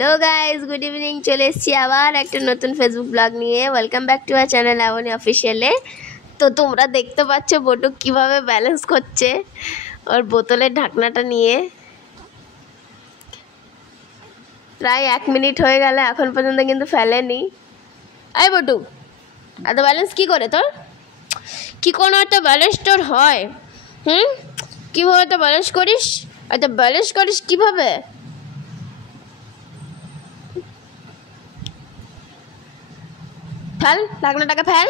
Hello guys, good evening. চলে এসেছি আবার একটা নতুন ফেসবুক ব্লগ নিয়ে। Welcome back to our channel Labani অফিসিয়ালে। তো তোমরা দেখতে পাচ্ছ বটু কিভাবে ব্যালেন্স করছে ওর বোতলের ঢাকনাটা নিয়ে। প্রায় 1 মিনিট হয়ে গেল, এখন পর্যন্ত কিন্তু ফেলেনি। আয় বটু, এত ব্যালেন্স কি করে তোর? কি কোনো একটা ব্যালেন্স তোর হয়? কীভাবে তো ব্যালেন্স করিস? এত ব্যালেন্স করিস কীভাবে? Fail ঢাকনাটাকে, fail.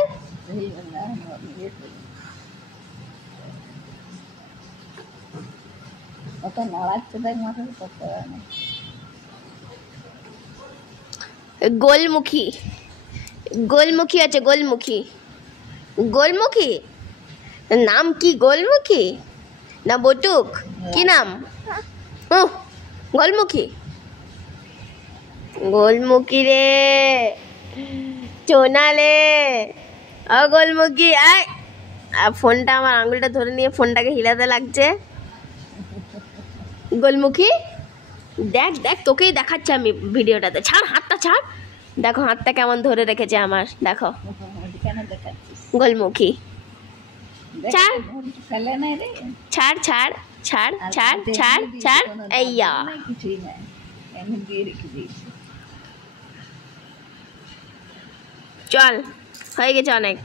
গোলমুখী গোলমুখী আছে, গোলমুখী। গোলমুখী নাম কি? গোলমুখী না বটুক? কি নাম? ও গোলমুখী। গোলমুখী রে চোনালে, ও গোলমুখী আয়। ফোনটা আমার আঙুলটা ধরে নিয়ে ফোনটাকে হিলাতে লাগছে। গোলমুখী দেখ দেখ, তোকেই দেখাচ্ছি আমি ভিডিওটাতে। ছাড় হাতটা, ছাড়। দেখো হাতটা কেমন ধরে রেখেছে আমার, দেখো। গোলমুখী ছাড় ছাড় ছাড় ছাড় ছাড় ছাড় ছাড়। এইয়া চল, হয়ে গেছে অনেক।